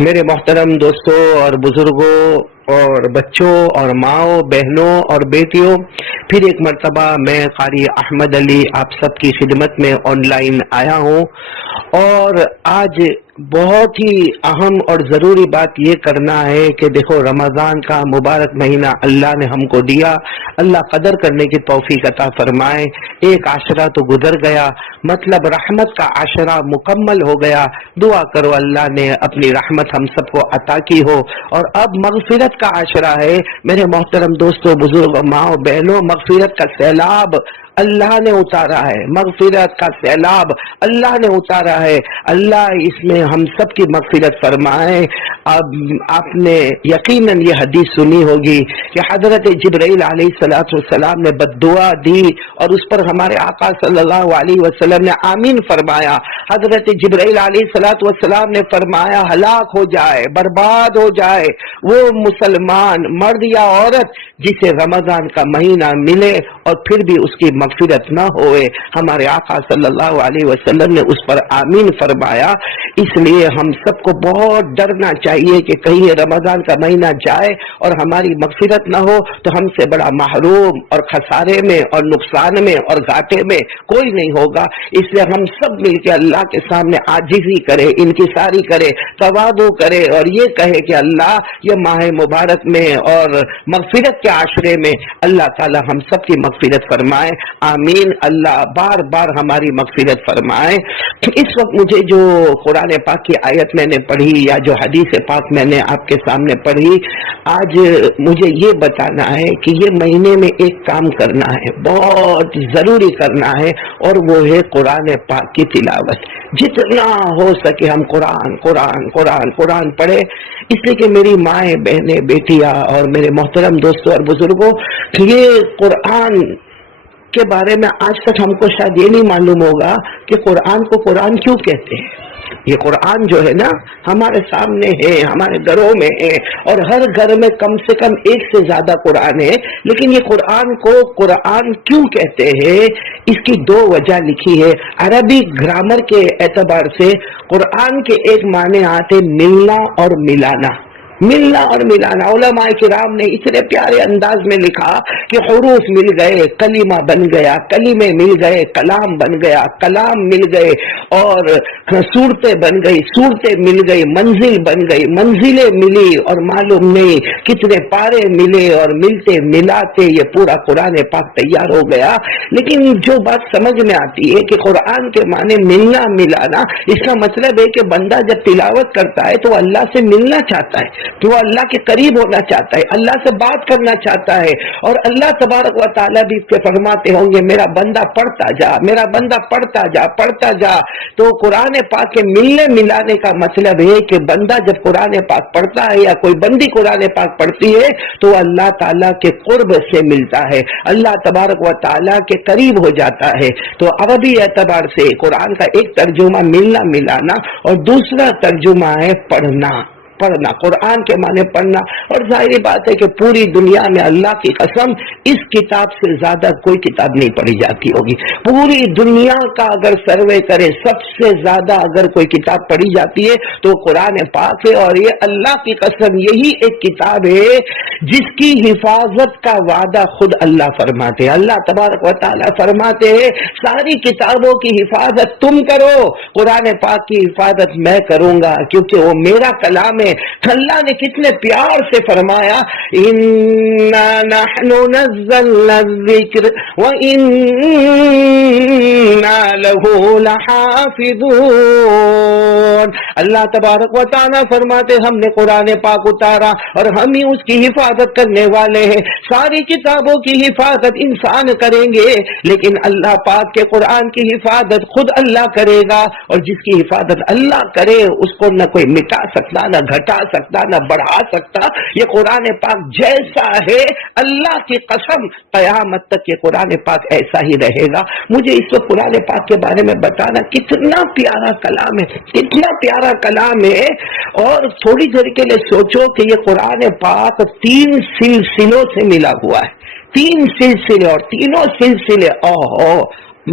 میرے محترم دوستوں اور بزرگوں اور بچوں اور ماؤں بہنوں اور بیٹیوں، پھر ایک مرتبہ میں قاری احمد علی آپ سب کی خدمت میں آن لائن آیا ہوں، اور آج بہت ہی اہم اور ضروری بات یہ کرنا ہے کہ دیکھو رمضان کا مبارک مہینہ اللہ نے ہم کو دیا، اللہ قدر کرنے کی توفیق عطا فرمائے۔ ایک عاشرہ تو گزر گیا، مطلب رحمت کا عاشرہ مکمل ہو گیا، دعا کرو اللہ نے اپنی رحمت ہم سب کو عطا کی ہو، اور اب مغفرت کا عاشرہ ہے۔ میرے محترم دوستوں بزرگ ماؤں بہنوں، مغفرت کا سیلاب اللہ نے اتارا ہے، مغفرت کا سیلاب اللہ نے اتارا ہے۔ اللہ اس میں ہم سب کی مغفرت فرمائے۔ اب آپ نے یقیناً یہ حدیث سنی ہوگی کہ حضرت جبرائیل علیہ السلام نے بد دعا دی اور اس پر ہمارے آقا صلی اللہ علیہ وسلم نے آمین فرمایا۔ حضرت جبرائیل علیہ السلام نے فرمایا ہلاک ہو جائے، برباد ہو جائے وہ مسلمان مرد یا عورت جسے رمضان کا مہینہ ملے اور پھر بھی اس کی مغفرت نہ ہوئے۔ ہمارے آقا صلی اللہ علیہ وسلم نے اس پر آمین فرمایا۔ اس لیے ہم سب کو بہت ڈرنا چاہیے کہ کہیں رمضان کا مہینہ جائے اور ہماری مغفرت نہ ہو تو ہم سے بڑا محروم اور خسارے میں اور نقصان میں اور گھاٹے میں کوئی نہیں ہوگا۔ اس لیے ہم سب مل کے اللہ کے سامنے عاجزی کرے، انکساری کرے، تواضع کرے اور یہ کہے کہ اللہ یہ ماہ مبارک میں اور مغفرت کے عاشرے میں اللہ تعالی ہم سب کی مغفرت فرمائے، آمین۔ اللہ بار بار ہماری مغفرت فرمائے۔ اس وقت مجھے جو قرآن پاک کی آیت میں نے پڑھی یا جو حدیث پاک میں نے آپ کے سامنے پڑھی، آج مجھے یہ بتانا ہے کہ یہ مہینے میں ایک کام کرنا ہے، بہت ضروری کرنا ہے، اور وہ ہے قرآن پاک کی تلاوت۔ جتنا ہو سکے ہم قرآن قرآن قرآن قرآن پڑھے، اس لیے کہ میری مائیں بہنیں بیٹیاں اور میرے محترم دوستوں اور بزرگوں، یہ قرآن کے بارے میں آج تک ہم کو شاید یہ نہیں معلوم ہوگا کہ قرآن کو قرآن کیوں کہتے ہیں۔ یہ قرآن جو ہے نا ہمارے سامنے ہے، ہمارے گھروں میں ہے، اور ہر گھر میں کم سے کم ایک سے زیادہ قرآن ہے، لیکن یہ قرآن کو قرآن کیوں کہتے ہیں اس کی دو وجہ لکھی ہے۔ عربی گرامر کے اعتبار سے قرآن کے ایک معنی آتے ملنا اور ملانا، ملنا اور ملانا۔ علماء کرام نے اتنے پیارے انداز میں لکھا کہ حروف مل گئے کلمہ بن گیا، کلمے مل گئے کلام بن گیا، کلام مل گئے اور صورتیں بن گئی، صورتیں مل گئی منزل بن گئی، منزلیں ملی اور معلوم نہیں کتنے پارے ملے، اور ملتے ملاتے یہ پورا قرآن پاک تیار ہو گیا۔ لیکن جو بات سمجھ میں آتی ہے کہ قرآن کے معنی ملنا ملانا، اس کا مطلب ہے کہ بندہ جب تلاوت کرتا ہے تو اللہ سے ملنا چاہتا ہے، تو وہ اللہ کے قریب ہونا چاہتا ہے، اللہ سے بات کرنا چاہتا ہے، اور اللہ تبارک و تعالیٰ بھی اس کے فرماتے ہوں گے میرا بندہ پڑھتا جا، میرا بندہ پڑھتا جا، پڑھتا جا۔ تو قرآن پاک کے ملنے ملانے کا مطلب ہے کہ بندہ جب قرآن پاک پڑھتا ہے یا کوئی بندی قرآن پاک پڑھتی ہے تو اللہ تعالیٰ کے قرب سے ملتا ہے، اللہ تبارک و تعالیٰ کے قریب ہو جاتا ہے۔ تو عربی اعتبار سے قرآن کا ایک ترجمہ ملنا ملانا، اور دوسرا ترجمہ ہے پڑھنا، پڑھنا، قرآن کے معنی پڑھنا۔ اور ظاہری بات ہے کہ پوری دنیا میں اللہ کی قسم اس کتاب سے زیادہ کوئی کتاب نہیں پڑھی جاتی ہوگی۔ پوری دنیا کا اگر سروے کرے سب سے زیادہ اگر کوئی کتاب پڑھی جاتی ہے تو قرآن پاک ہے، اور یہ اللہ کی قسم یہی ایک کتاب ہے جس کی حفاظت کا وعدہ خود اللہ فرماتے ہیں۔ اللہ تبارک و تعالیٰ فرماتے ہیں ساری کتابوں کی حفاظت تم کرو، قرآن پاک کی حفاظت میں کروں گا کیونکہ وہ میرا کلام ہے۔ اللہ نے کتنے پیار سے فرمایا اِنَّا نَحْنُ نَزَّلْنَا الذِّكْرَ وَإِنَّا لَهُ لَحَافِظُونَ۔ اللہ تبارک و تعالیٰ فرماتے ہم نے قرآن پاک اتارا اور ہم ہی اس کی حفاظت کرنے والے ہیں۔ ساری کتابوں کی حفاظت انسان کریں گے، لیکن اللہ پاک کے قرآن کی حفاظت خود اللہ کرے گا، اور جس کی حفاظت اللہ کرے اس کو نہ کوئی مٹا سکتا، نہ گھٹا سکتا، نہ بڑھا سکتا۔ یہ قرآن پاک جیسا ہے اللہ کی قسم قیامت تک یہ قرآن پاک ایسا ہی رہے گا۔ مجھے اس وقت قرآن پاک کے بارے میں بتانا کتنا پیارا کلام ہے، کتنا پیارا کلام ہے۔ اور تھوڑی دیر کے لیے سوچو کہ یہ قرآن پاک 3 سلسلوں سے ملا ہوا ہے، 3 سلسلے، اور تینوں سلسلے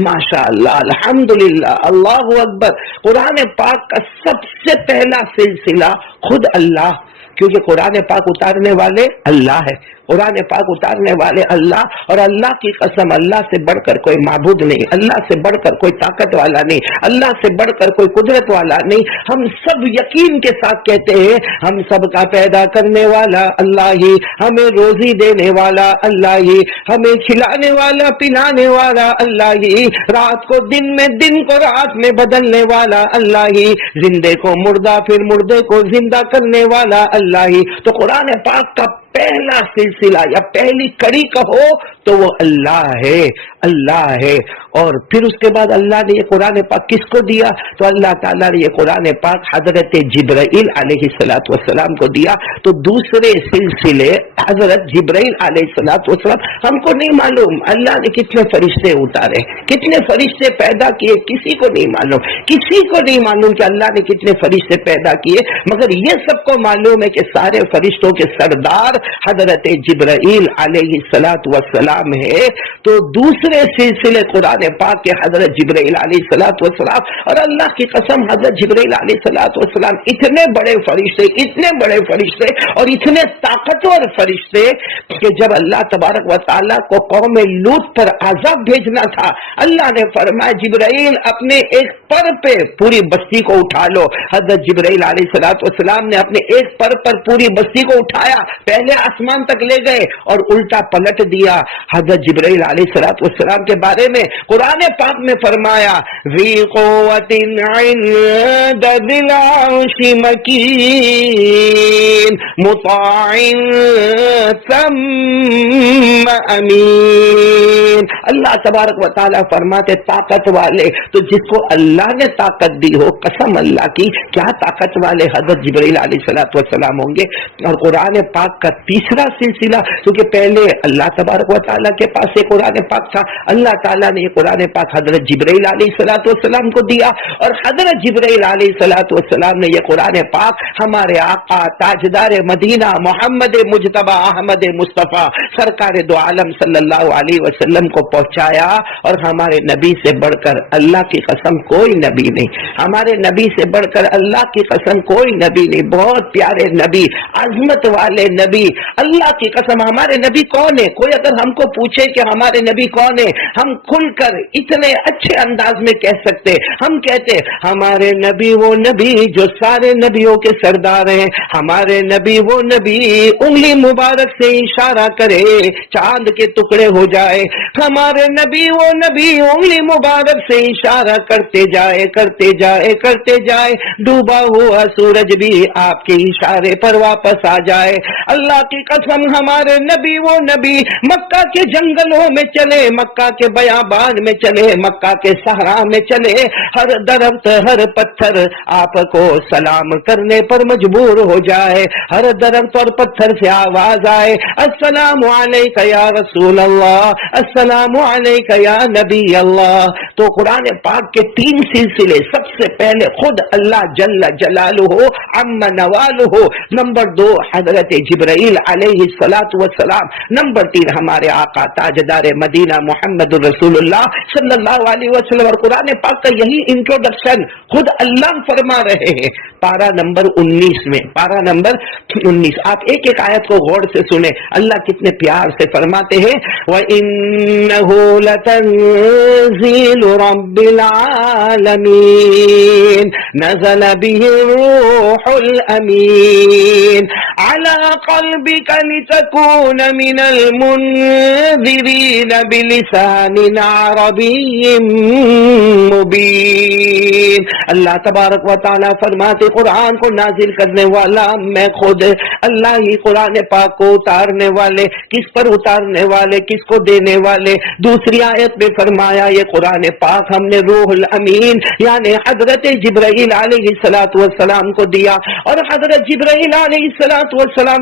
ماشاءاللہ، الحمدللہ، اللہ اکبر۔ قرآن پاک کا سب سے پہلا سلسلہ خود اللہ، کیونکہ قرآن پاک اتارنے والے اللہ ہے، قرآن پاک اتارنے والے اللہ، اور اللہ کی قسم اللہ سے بڑھ کر کوئی معبود نہیں، اللہ سے بڑھ کر کوئی طاقت والا نہیں، اللہ سے بڑھ کر کوئی قدرت والا نہیں۔ ہم سب یقین کے ساتھ کہتے ہیں ہم سب کا پیدا کرنے والا اللہ ہی، ہمیں روزی دینے والا اللہ ہی، ہمیں کھلانے والا پلانے والا اللہ ہی، رات کو دن میں دن کو رات میں بدلنے والا اللہ ہی، زندے کو مردہ پھر مردے کو زندہ کرنے والا اللہ ہی۔ تو قرآن پاک کا پہلا سلسلہ یا پہلی کڑی کہو تو وہ اللہ ہے، اللہ ہے۔ اور پھر اس کے بعد اللہ نے یہ قرآن پاک کس کو دیا؟ تو اللہ تعالیٰ نے یہ قرآن پاک حضرت جبرائیل علیہ السلام کو دیا۔ تو دوسرے سلسلے حضرت جبرائیل علیہ السلام، ہم کو نہیں معلوم اللہ نے کتنے فرشتے اتارے، کتنے فرشتے پیدا کیے، کسی کو نہیں معلوم، کسی کو نہیں معلوم کہ اللہ نے کتنے فرشتے پیدا کیے، مگر یہ سب کو معلوم ہے کہ سارے فرشتوں کے سردار حضرت جبرائیل علیہ السلام ہے۔ تو دوسرے سلسلے قرآن پاک کے حضرت جبرائیل علیہ السلام، اور اللہ کی قسم حضرت جبرائیل علیہ السلام اتنے بڑے فرشتے، اتنے بڑے فرشتے اور اتنے طاقتور فرشتے کہ جب اللہ تبارک و تعالیٰ کو قوم لوط پر عذاب بھیجنا تھا، اللہ نے فرمایا جبرائیل اپنے ایک پر پہ پوری بستی کو اٹھا لو۔ حضرت جبرائیل علیہ السلام نے اپنے ایک پر پوری بستی کو اٹھایا، پہلے آسمان تک لے گئے اور الٹا پلٹ دیا۔ حضرت جبرائیل علیہ السلام کے بارے میں قرآن پاک میں فرمایا ذی قوۃ عند ذی العرش مکین مطاع ثم امین۔ اللہ تبارک و تعالیٰ فرماتے طاقت والے، تو جس کو اللہ نے طاقت دی ہو، قسم اللہ کی کیا طاقت والے حضرت جبرائیل علیہ السلام ہوں گے۔ اور قرآن پاک کا تیسرا سلسلہ، کیونکہ پہلے اللہ تبارک و تعالیٰ کے پاس یہ قرآن پاک تھا، اللہ تعالیٰ نے یہ قرآن پاک حضرت جبرائیل علیہ السلام کو دیا، اور حضرت جبرائیل علیہ السلام نے یہ قرآن پاک ہمارے آقا تاجدار مدینہ محمد مجتبی احمد مصطفیٰ سرکار دو عالم صلی اللہ علیہ وسلم کو پہنچایا۔ اور ہمارے نبی سے بڑھ کر اللہ کی قسم کوئی نبی نہیں، ہمارے نبی سے بڑھ کر اللہ کی قسم کوئی نبی نہیں۔ بہت پیارے نبی، عظمت والے نبی، اللہ کی قسم ہمارے نبی کون ہے؟ کوئی اگر ہم کو پوچھے کہ ہمارے نبی کون ہے، ہم کھل کر اتنے اچھے انداز میں کہہ سکتے، ہم کہتے ہمارے نبی وہ نبی جو سارے نبیوں کے سردار ہیں، ہمارے نبی وہ نبی انگلی مبارک سے اشارہ کرے چاند کے ٹکڑے ہو جائے، ہمارے نبی وہ نبی انگلی مبارک سے اشارہ کرتے جائے کرتے جائے کرتے جائے، ڈوبا ہوا سورج بھی آپ کے اشارے پر واپس آ جائے۔ اللہ کی قسم ہمارے نبی وہ نبی مکہ کے جنگلوں میں چلے، مکہ کے بیابان میں چلے، مکہ کے صحرا میں چلے، ہر درخت ہر پتھر آپ کو سلام کرنے پر مجبور ہو جائے، ہر درخت اور پتھر سے آواز آئے السلام علیک یا رسول اللہ، السلام علیک یا نبی اللہ۔ تو قرآن پاک کے تین سلسلے، سب سے پہلے خود اللہ جل جلالہ عم نوالہ، نمبر 2 حضرت جبرائیل علیہ السلام، نمبر 3 ہمارے آقا تاجدار مدینہ محمد رسول اللہ صلی اللہ علیہ وسلم۔ اور قرآن پاک کا یہی انٹروڈکشن خود اللہ فرما رہے ہیں پارہ نمبر 19 میں، پارہ نمبر 19۔ آپ ایک ایک آیت کو غور سے سنیں، اللہ کتنے پیار سے فرماتے ہیں وَإِنَّهُ لَتَنزِيلُ رَبِّ الْعَالَمِينَ نَزَلَ بِهِ الرُّوحُ الْأَمِينُ عَلَى قَلْبِكَ لِتَكُونَ مِنَ الْمُنذِرِينَ بِلِسَانٍ عَرَبِيٍّ مُبِينٍ۔ اللہ تبارک و تعالیٰ فرماتے قرآن کو نازل کرنے والا میں خود اللہ ہی، قرآن پاک کو اتارنے والے، کس پر اتارنے والے، کس کو دینے والے۔ دوسری آیت میں فرمایا یہ قرآن پاک ہم نے روح الامین یعنی حضرت جبرائیل علیہ السلام کو دیا، اور حضرت جبرائیل علیہ السلام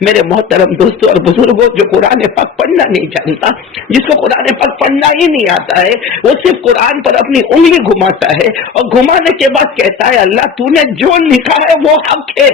میرے محترم دوستوں اور بزرگوں، جو قرآن پاک پڑھنا نہیں جانتا، جس کو قرآن پاک پڑھنا ہی نہیں آتا ہے، وہ صرف قرآن پر اپنی انگلی گھماتا ہے اور گھمانے کے بعد کہتا ہے اللہ تو نے جو لکھا ہے وہ حق ہے،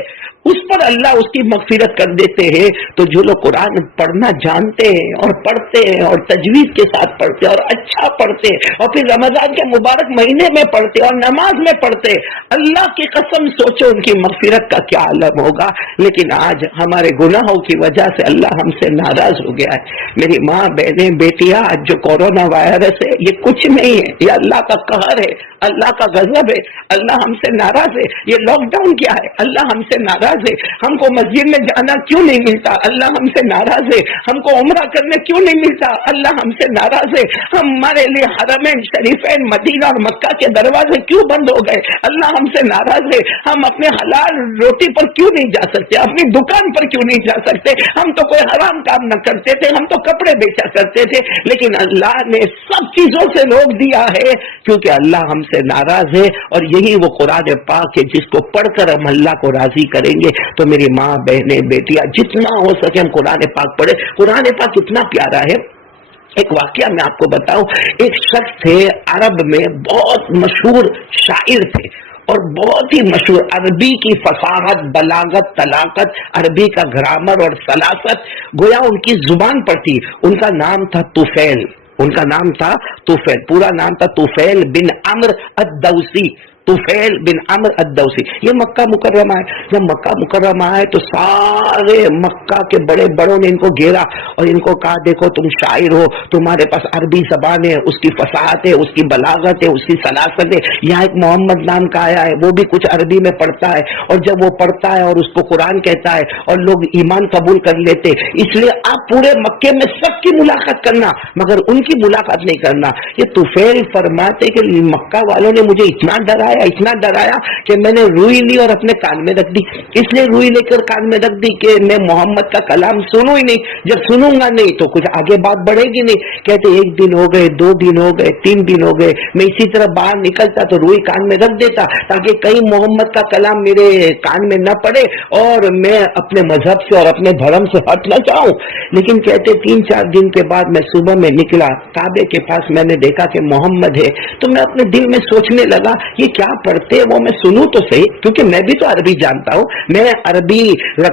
اس پر اللہ اس کی مغفرت کر دیتے ہیں۔ تو جو لوگ قرآن پڑھنا جانتے ہیں اور پڑھتے ہیں اور تجوید کے ساتھ پڑھتے ہیں اور اچھا پڑھتے ہیں اور پھر رمضان کے مبارک مہینے میں پڑھتے اور نماز میں پڑھتے، اللہ کی قسم سوچو ان کی مغفرت کا کیا عالم ہوگا۔ لیکن آج ہمارے گناہوں کی وجہ سے اللہ ہم سے ناراض ہو گیا ہے۔ میری ماں، بہنیں، بیٹیاں، آج جو کورونا وائرس ہے یہ کچھ نہیں ہے، یہ اللہ کا قہر ہے، اللہ کا غضب ہے، اللہ ہم سے ناراض ہے۔ یہ لاک ڈاؤن کیا ہے؟ اللہ ہم سے ناراض ہے۔ ہم کو مسجد میں جانا کیوں نہیں ملتا؟ اللہ ہم سے ناراض ہے۔ ہم کو عمرہ کرنے کیوں نہیں ملتا؟ اللہ ہم سے ناراض ہے۔ ہمارے لیے حرمین شریفین مدینہ اور مکہ کے دروازے کیوں بند ہو گئے؟ اللہ ہم سے ناراض ہے۔ ہم اپنے حلال روٹی پر کیوں نہیں جا سکتے؟ اپنی دکان پر کیوں نہیں جا سکتے؟ ہم تو کوئی حرام کام نہ کرتے تھے، ہم تو کپڑے بیچا کرتے تھے، لیکن اللہ نے سب چیزوں سے روک دیا ہے کیونکہ اللہ ہم سے ناراض ہے۔ اور یہی وہ قرآن پاک ہے جس کو پڑھ کر ہم اللہ کو راضی کریں گے۔ تو میری ماں، بہنیں، بیٹیاں، جتنا ہو سکے ہم قرآن پاک پڑھے۔ قرآن پاک اتنا پیارا ہے۔ ایک واقعہ میں آپ کو بتاؤں، ایک شخص تھے عرب میں، بہت مشہور شاعر تھے اور بہت ہی مشہور، عربی کی فصاحت، بلاغت، طلاقت، عربی کا گرامر اور سلاست گویا ان کی زبان پر تھی۔ ان کا نام تھا طفیل، ان کا نام تھا طفیل، پورا نام تھا طفیل بن عمرو الدوسی، طفیل بن عمرو الدوسی۔ یہ مکہ مکرمہ ہے۔ جب مکہ مکرمہ ہے تو سارے مکہ کے بڑے بڑوں نے ان کو گھیرا اور ان کو کہا دیکھو تم شاعر ہو، تمہارے پاس عربی زبان ہے، اس کی فصاحت ہے، اس کی بلاغت ہے، اس کی سلاست ہے۔ یہاں ایک محمد نام کا آیا ہے، وہ بھی کچھ عربی میں پڑھتا ہے، اور جب وہ پڑھتا ہے اور اس کو قرآن کہتا ہے اور لوگ ایمان قبول کر لیتے، اس لیے آپ پورے مکے میں سب کی ملاقات کرنا مگر ان کی ملاقات نہیں کرنا۔ یہ طفیل فرماتے کہ مکہ والوں نے مجھے اتنا ڈرایا کہ میں نے روئی لی اور اپنے کان میں رکھ دی۔ اس لیے روئی لے کر کان میں رکھ دی کہ میں محمد کا کلام سنوں ہی نہیں، جب سنوں گا نہیں تو کچھ آگے بات بڑھے گی نہیں۔ کہتے ایک دن ہو گئے، 2 دن ہو گئے، 3 دن ہو گئے، میں اسی طرح باہر نکلتا تو روئی کان میں رکھ دیتا تاکہ کہیں محمد کا کلام میرے کان میں نہ پڑے اور میں اپنے مذہب سے اور اپنے دھرم سے ہٹ نہ جاؤں۔ لیکن کہتے 3-4 دن کے بعد میں صبح میں نکلا، کعبے کے پاس میں نے دیکھا کہ محمد ہے، تو میں اپنے دل میں سوچنے لگا یہ کیا پڑھتے وہ میں سنوں تو صحیح، کیونکہ میں بھی تو عربی جانتا ہوں، میں عربی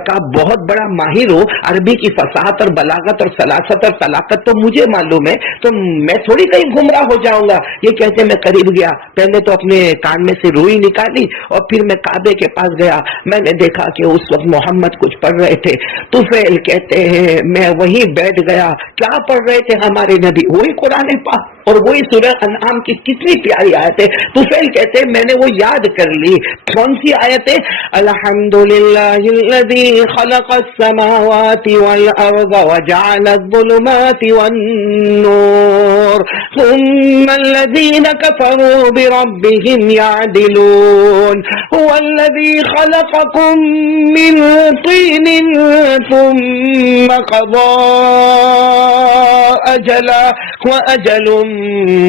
کا بہت بڑا ماہر ہوں، عربی کی فصاحت اور بلاغت اور سلاست اور طلاقت تو مجھے معلوم ہے، تو میں تھوڑی کہیں گمراہ ہو جاؤں گا۔ یہ کہتے میں قریب گیا، پہلے تو اپنے کان میں سے روئی نکالی اور پھر میں کعبے کے پاس گیا، میں نے دیکھا کہ اس وقت محمد کچھ پڑھ رہے تھے۔ طفیل کہتے ہیں میں وہیں بیٹھ گیا، کیا پڑھ رہے تھے ہمارے نبی؟ وہی قرآن پاک اور وہی سورہ انعام کی کتنی پیاری آیت ہے۔ طفیل کہتے ہیں میں نے وہ یاد کر لی۔ کون سی آیت ہے؟ الحمدللہ الذی خلق السماوات والارض وجعل الظلمات والنور ثم الذین کفروا بربهم يعدلون هو الذی خلقکم من طین ثم قضى اجلا واجل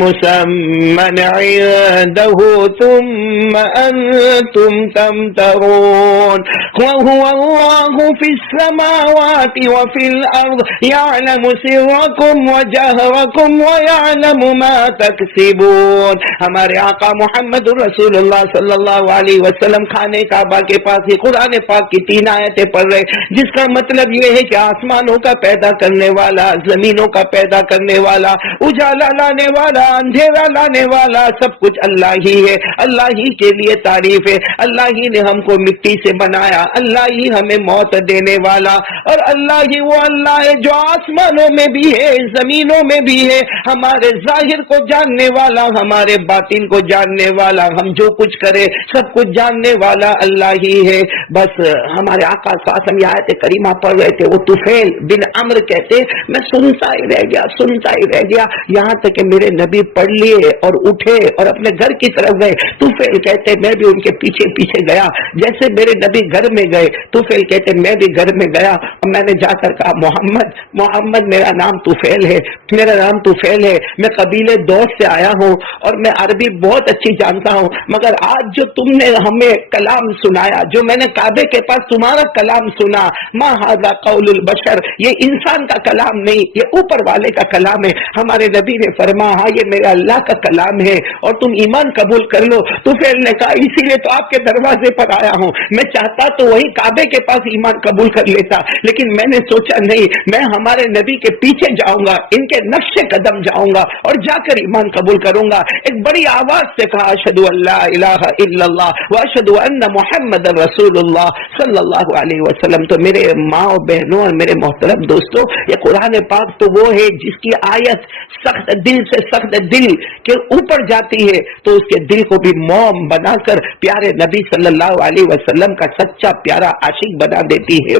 مسمى عنده ثم أنتم تمترون وهو الله في السماوات وفي الأرض يعلم سركم وجهركم ويعلم ما تكسبون۔ ہمارے آقا محمد رسول اللہ صلی اللہ علیہ وسلم خانے کعبہ کے پاس ہی قرآن پاک کی 3 آیتیں پڑھ رہے، جس کا مطلب یہ ہے کہ آسمانوں کا پیدا کرنے والا، زمینوں کا پیدا کرنے والا، اجالا لانے والا، اندھیرا لانے والا، سب کچھ اللہ ہی ہے۔ اللہ ہی کے لیے تعریف ہے۔ اللہ ہی نے ہم کو مٹی سے بنایا، اللہ ہی ہمیں موت دینے والا، اور اللہ ہی وہ اللہ ہے جو آسمانوں میں بھی ہے، زمینوں میں بھی ہے، ہمارے ظاہر کو جاننے والا، ہمارے باطن کو جاننے والا، ہم جو کچھ کرے سب کچھ جاننے والا اللہ ہی ہے۔ بس ہمارے آقا صلی اللہ علیہ وسلم یہ آیت کریمہ پڑھ رہے تھے، وہ طفیل بن عمرو کہتے میں سنتا ہی رہ گیا، سنتا ہی رہ گیا، یہاں تک کہ میرے نبی پڑھ لیے اور اٹھے اور اپنے گھر کی طرف گئے۔ طفیل کہتے میں بھی ان کے پیچھے پیچھے گیا، جیسے میرے نبی گھر میں گئے طفیل کہتے میں بھی گھر میں گیا اور میں نے جا کر کہا محمد محمد میرا نام طفیل ہے، میرا نام طفیل ہے، میں قبیلے دوست سے آیا ہوں اور میں عربی بہت اچھی جانتا ہوں، مگر آج جو تم نے ہمیں کلام سنایا، جو میں نے کعبے کے پاس تمہارا کلام سنا، ما ھذا قول البشر، یہ انسان کا کلام نہیں، یہ اوپر والے کا کلام ہے۔ ہمارے نبی نے فرمایا ہاں یہ میرا اللہ کا کلام ہے اور تم ایمان قبول کر لو۔ طفیل نے کہا اسی لیے تو آپ کے دروازے پر آیا ہوں، میں چاہتا تو وہی کعبے کے پاس ایمان قبول کر لیتا، لیکن میں نے سوچا نہیں، میں ہمارے نبی کے پیچھے جاؤں گا، ان کے نقش قدم جاؤں گا اور جا کر ایمان قبول کروں گا۔ ایک بڑی آواز سے کہا اشہد ان لا الہ الا اللہ واشہد ان محمد رسول اللہ صلی اللہ علیہ وسلم۔ تو میرے ماں اور بہنوں اور میرے محترم دوستوں، یہ قرآن پاک تو وہ ہے جس کی آیت سخت دل سے سخت دل کے اوپر جاتی ہے تو اس کے دل کو بھی موم بنا کر پیارے نبی صلی اللہ علیہ وسلم کا سچا پیارا عاشق بنا دیتی ہے۔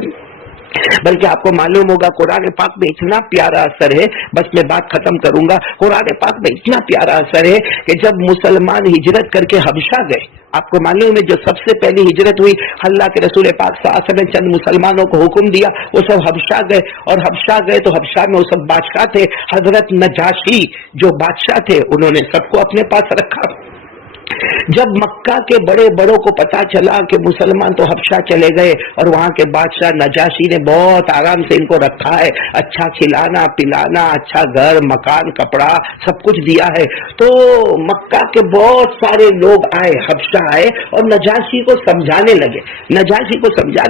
بلکہ آپ کو معلوم ہوگا قرآن پاک میں اتنا پیارا اثر ہے، بس میں بات ختم کروں گا، قرآن پاک میں اتنا پیارا اثر ہے کہ جب مسلمان ہجرت کر کے حبشہ گئے، آپ کو معلوم ہے جو سب سے پہلی ہجرت ہوئی، اللہ کے رسول پاک صلی اللہ علیہ وسلم نے چند مسلمانوں کو حکم دیا، وہ سب حبشہ گئے، اور حبشہ گئے تو حبشہ میں وہ سب بادشاہ تھے، حضرت نجاشی جو بادشاہ تھے انہوں نے سب کو اپنے پاس رکھا۔ جب مکہ کے بڑے بڑوں کو پتا چلا کہ مسلمان تو حبشہ چلے گئے اور وہاں کے بادشاہ نجاشی نے بہت آرام سے ان کو رکھا ہے، اچھا کھلانا پلانا، اچھا گھر مکان کپڑا سب کچھ دیا ہے، تو مکہ کے بہت سارے لوگ آئے، حبشہ آئے اور نجاشی کو سمجھانے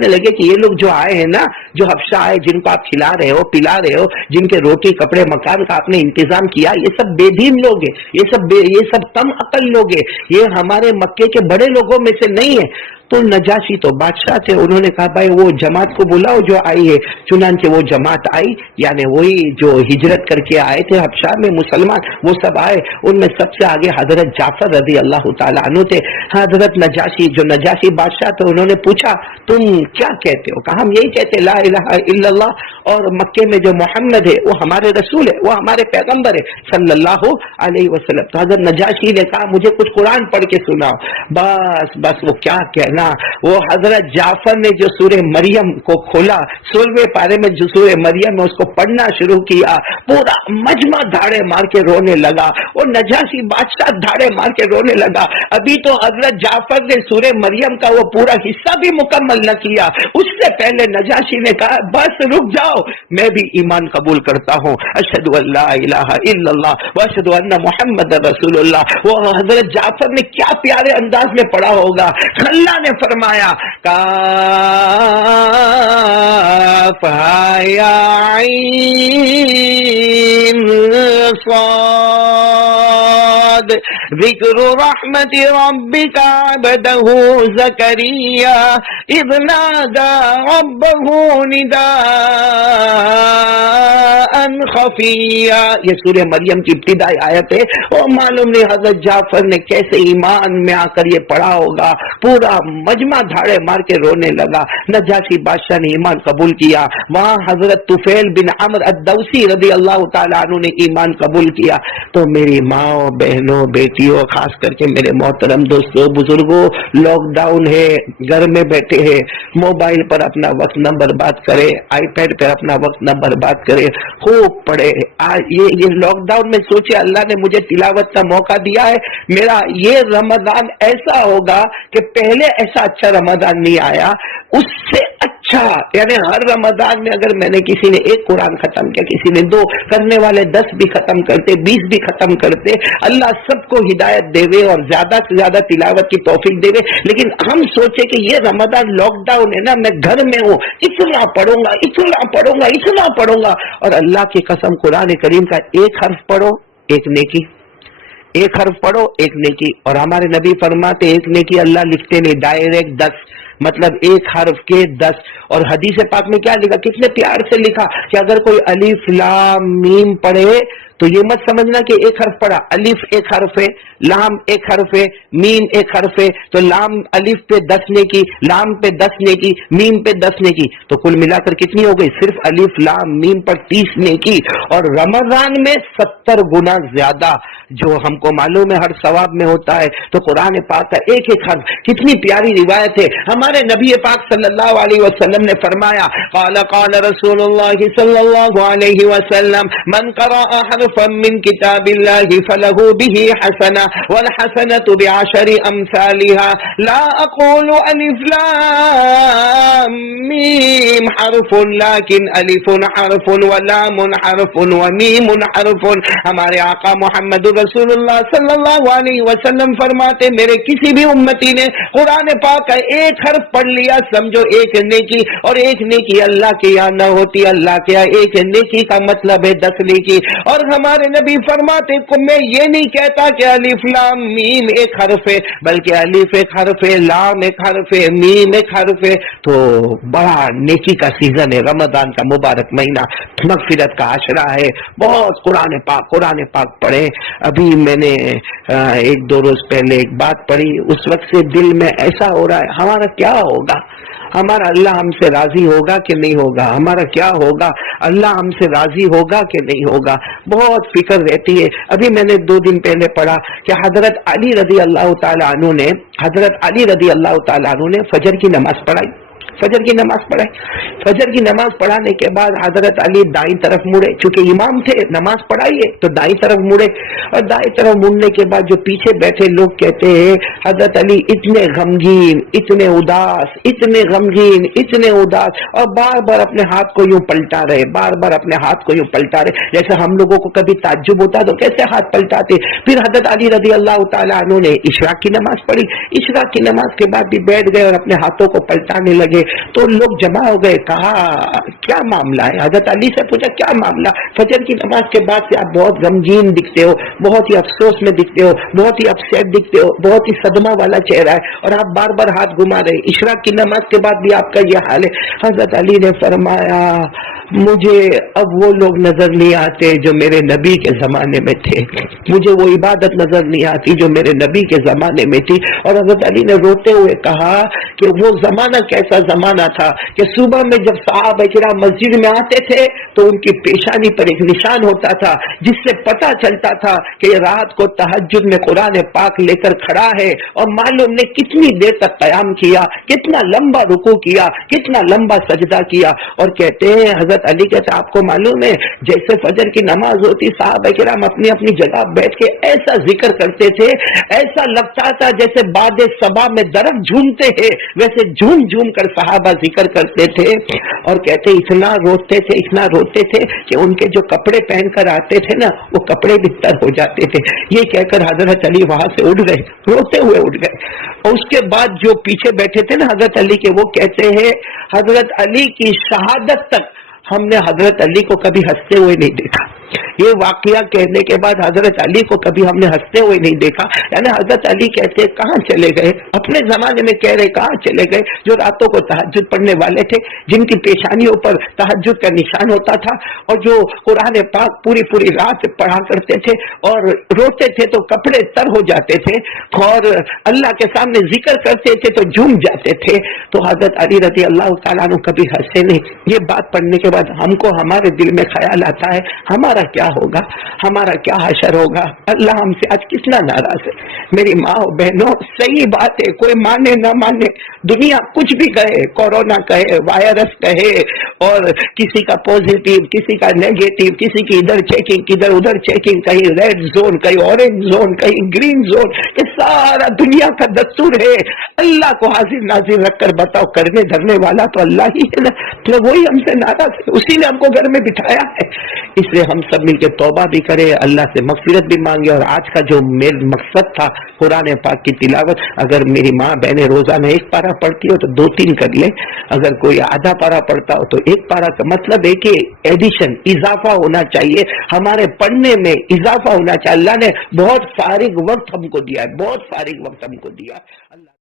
لگے کہ یہ لوگ جو آئے ہیں نا، جو حبشہ آئے، جن کو آپ کھلا رہے ہو پلا رہے ہو، جن کے روٹی کپڑے مکان کا آپ نے انتظام کیا، یہ سب بے دین لوگ ہیں، یہ سب کم عقل لوگ ہیں، یہ ہمارے مکے کے بڑے لوگوں میں سے نہیں ہے۔ تو نجاشی تو بادشاہ تھے، انہوں نے کہا بھائی وہ جماعت کو بلاؤ جو آئی ہے، چنانچہ وہ جماعت آئی، یعنی وہی جو ہجرت کر کے آئے تھے حبشہ میں مسلمان، وہ سب آئے، ان میں سب سے آگے حضرت جعفر رضی اللہ تعالیٰ عنہ تھے۔ حضرت نجاشی جو نجاشی بادشاہ تھے انہوں نے پوچھا تم کیا کہتے ہو؟ کہا ہم یہی کہتے لا الہ الا اللہ، اور مکے میں جو محمد ہے وہ ہمارے رسول ہے، وہ ہمارے پیغمبر ہے صلی اللہ علیہ وسلم۔ تو حضرت نجاشی نے کہا مجھے کچھ قرآن پڑھ کے سناؤ۔ بس وہ کیا کہنا، وہ حضرت جعفر نے جو سورہ مریم کو کھولا، 16ویں پارے میں جو سورہ مریم ہے اس کو پڑھنا شروع کیا، پورا مجمع دھاڑے مار کے رونے لگا، اور نجاشی بادشاہ دھاڑے مار کے رونے لگا۔ ابھی تو حضرت جعفر نے سورہ مریم کا وہ پورا حصہ بھی مکمل نہ کیا، اس سے پہلے نجاشی نے کہا بس رک جاؤ، میں بھی ایمان قبول کرتا ہوں، اشہد ان لا الہ الا اللہ واشہد ان محمد رسول اللہ۔ وہ حضرت جعفر نے کیا پیارے انداز میں پڑھا ہوگا، اللہ نے فرمایا کاف یا عین صاد ذکر رحمت ربک عبدہ زکریا اذ نادى ربه نداء خفیا۔ یہ سورہ مریم کی ابتدائی آیت ہے، اور معلوم نہیں حضرت جعفر نے کیسے ایمان میں آ کر یہ پڑھا ہوگا، پورا مجمع دھاڑے مار کے رونے لگا۔ نجاشی بادشاہ نے ایمان قبول کیا، وہاں حضرت طفیل بن عمرو الدوسی رضی اللہ تعالیٰ عنہ نے ایمان قبول کیا۔ تو میری ماں بہنوں بیٹیوں، خاص کر کے میرے محترم دوستوں بزرگوں، لاک ڈاؤن ہے، گھر میں بیٹھے ہیں، موبائل پر اپنا وقت نہ برباد کرے، آئی پیڈ پر اپنا وقت نہ برباد کرے، خوب پڑھے۔ یہ لاک ڈاؤن میں سوچے اللہ نے مجھے تلاوت کا موقع دیا ہے، میرا یہ رمضان ایسا ہوگا کہ پہلے ایسا اچھا رمضان نہیں آیا، اس سے اچھا، یعنی ہر رمضان میں اگر میں نے کسی نے ایک قرآن ختم کیا، کسی نے 2 کرنے والے 10 بھی ختم کرتے، 20 بھی ختم کرتے، اللہ سب کو ہدایت دے اور زیادہ سے زیادہ تلاوت کی توفیق دے۔ لیکن ہم سوچے کہ یہ رمضان لاک ڈاؤن ہے نا، میں گھر میں ہوں، اتنا پڑھوں گا اتنا پڑھوں گا اتنا پڑھوں گا، اور اللہ کی قسم قرآن کریم کا ایک حرف پڑھو ایک نیکی، ایک حرف پڑھو ایک نیکی، اور ہمارے نبی فرماتے ایک نیکی اللہ لکھتے نہیں، ڈائریکٹ 10، مطلب ایک حرف کے 10۔ اور حدیث پاک میں کیا لکھا، کتنے پیار سے لکھا کہ اگر کوئی الف لام میم پڑھے تو یہ مت سمجھنا کہ ایک حرف پڑھا، الف ایک حرف ہے، لام ایک حرف ہے، میم ایک حرف ہے، تو لام الف پہ 10 نیکی، لام پہ 10 نیکی، میم پہ 10 نیکی، تو کل ملا کر کتنی ہو گئی؟ صرف الف لام میم پر 30 نیکی، اور رمضان میں 70 گنا زیادہ جو ہم کو معلوم ہے ہر ثواب میں ہوتا ہے۔ تو قرآن پاک کا ایک ایک حرف، کتنی پیاری روایت ہے۔ ہمارے نبی پاک صلی اللہ علیہ وسلم نے فرمایا، قال قال رسول اللہ صلی اللہ علیہ وسلم، من قرأ حرفا من کتاب اللہ فلہ بہ حسنہ والحسنۃ بعشر امثالها لا اقول الف لام میم حرف لیکن الف حرف ولام حرف ومیم حرف۔ ہمارے آقا محمد رسول اللہ صلی اللہ علیہ وسلم فرماتے، میرے کسی بھی امتی نے قرآن پاک کا ایک حرف پڑھ لیا، سمجھو ایک نیکی، اور ایک نیکی اللہ کے یہاں نہ ہوتی، اللہ کے یہاں ایک نیکی کا مطلب ہے 10 نیکی۔ اور ہمارے نبی فرماتے کو میں یہ نہیں کہتا کہ الف لام میم ایک حرف ہے، بلکہ الف ایک حرف ہے، لام ایک حرف ہے، میم ایک حرف ہے۔ تو بڑا نیکی کا سیزن ہے، رمضان کا مبارک مہینہ، مغفرت کا عشرہ ہے، بہت قرآن پاک پڑھے۔ ابھی میں نے 1-2 روز پہلے ایک بات پڑھی، اس وقت سے دل میں ایسا ہو رہا ہے ہمارا کیا ہوگا، ہمارا اللہ ہم سے راضی ہوگا کہ نہیں ہوگا، ہمارا کیا ہوگا، اللہ ہم سے راضی ہوگا کہ نہیں ہوگا، بہت فکر رہتی ہے۔ ابھی میں نے 2 دن پہلے پڑھا کہ حضرت علی رضی اللہ تعالیٰ عنہ نے فجر کی نماز پڑھائی، فجر کی نماز پڑھائی۔ فجر کی نماز پڑھانے کے بعد حضرت علی دائیں طرف مڑے، چونکہ امام تھے، نماز پڑھائیے تو دائیں طرف مڑے، اور دائیں طرف مڑنے کے بعد جو پیچھے بیٹھے لوگ کہتے ہیں حضرت علی اتنے غمگین، اتنے اداس، اتنے غمگین، اتنے اداس، اور بار بار اپنے ہاتھ کو یوں پلٹا رہے، بار بار اپنے ہاتھ کو یوں پلٹا رہے، جیسے ہم لوگوں کو کبھی تعجب ہوتا تو کیسے ہاتھ پلٹاتے۔ پھر حضرت علی رضی اللہ تعالیٰ عنہ نے اشراق کی نماز پڑھی، اشراق کی نماز کے بعد بھی بیٹھ گئے اور اپنے ہاتھوں کو پلٹانے لگے، تو لوگ جمع ہو گئے، کہا کیا معاملہ ہے؟ حضرت علی سے پوچھا کیا معاملہ؟ فجر کی نماز کے بعد سے آپ بہت غمگین دکھتے ہو، بہت ہی افسوس میں دکھتے ہو، بہت ہی اپسیٹ دکھتے ہو، بہت ہی صدمہ والا چہرہ ہے، اور آپ بار بار ہاتھ گھما رہے، عشاء کی نماز کے بعد بھی آپ کا یہ حال ہے۔ حضرت علی نے فرمایا مجھے اب وہ لوگ نظر نہیں آتے جو میرے نبی کے زمانے میں تھے، مجھے وہ عبادت نظر نہیں آتی جو میرے نبی کے زمانے میں تھی۔ اور حضرت علی نے روتے ہوئے کہا کہ وہ زمانہ کیسا زمانہ تھا کہ صبح میں جب صحابہ کرام مسجد میں آتے تھے تو ان کی پیشانی پر ایک نشان ہوتا تھا جس سے پتہ چلتا تھا کہ یہ رات کو تہجد میں قرآن پاک لے کر کھڑا ہے، اور معلوم نے کتنی دیر تک قیام کیا، کتنا لمبا رکوع کیا، کتنا لمبا سجدہ کیا۔ اور کہتے ہیں حضرت علی کہتے آپ کو معلوم ہے جیسے فجر کی نماز ہوتی صحابہ کرام اپنی اپنی جگہ بیٹھ کے ایسا ذکر کرتے تھے، ایسا لگتا تھا جیسے باد صبا میں درخت جھومتے ہیں، ویسے جھوم جھوم کر صحابہ ذکر کرتے تھے۔ اور کہتے اتنا روتے تھے کہ ان کے جو کپڑے پہن کر آتے تھے نا وہ کپڑے بھی تر ہو جاتے تھے۔ یہ کہہ کر حضرت علی وہاں سے اٹھ گئے، روتے ہوئے اٹھ گئے۔ اور اس کے بعد جو پیچھے بیٹھے تھے نا حضرت علی کے، وہ کہتے ہیں حضرت علی کی شہادت تک ہم نے حضرت علی کو کبھی ہنستے ہوئے نہیں دیکھا۔ یہ واقعہ کہنے کے بعد حضرت علی کو کبھی ہم نے ہنستے ہوئے نہیں دیکھا، یعنی حضرت علی کہتے کہاں چلے گئے، اپنے زمانے میں کہہ رہے کہاں چلے گئے جو راتوں کو تہجد پڑھنے والے تھے، جن کی پیشانیوں پر تہجد کا نشان ہوتا تھا، اور جو قرآن پاک پوری رات پڑھا کرتے تھے اور روتے تھے تو کپڑے تر ہو جاتے تھے، اور اللہ کے سامنے ذکر کرتے تھے تو جھوم جاتے تھے۔ تو حضرت علی رضی اللہ تعالیٰ عنہ کبھی ہنسے نہیں۔ یہ بات پڑھنے کے بعد ہم کو ہمارے دل میں خیال آتا ہے ہمارا کیا ہوگا، ہمارا کیا حشر ہوگا، اللہ ہم سے آج کتنا ناراض ہے۔ میری ماں اور بہنوں، صحیح بات ہے، کوئی مانے نہ مانے، دنیا کچھ بھی کہے، کورونا کہے، وائرس کہے، اور کسی کا پوزیٹیو، کسی کا نیگیٹو، کسی کی ادھر چیکنگ، کدھر ادھر چیکنگ، کہیں ریڈ زون، کہیں اورنج زون، کہیں گرین زون، یہ سارا دنیا کا دستور ہے۔ اللہ کو حاضر ناظر رکھ کر بتاؤ، کرنے دھرنے والا تو اللہ ہی ہے نا، تو وہی ہم سے ناراض ہے، اسی نے ہم کو گھر میں بٹھایا ہے۔ اس لیے ہم سب مل کے توبہ بھی کرے، اللہ سے مغفرت بھی مانگے۔ اور آج کا جو میرا مقصد تھا قرآن پاک کی تلاوت، اگر میری ماں بہنیں روزانہ 1 پارہ پڑھتی ہو تو 2-3 کر لے، اگر کوئی آدھا پارہ پڑھتا ہو تو 1 پارہ کا مطلب ہے کہ ایڈیشن، اضافہ ہونا چاہیے، ہمارے پڑھنے میں اضافہ ہونا چاہیے۔ اللہ نے بہت فارغ وقت ہم کو دیا ہے، بہت فارغ وقت ہم کو دیا۔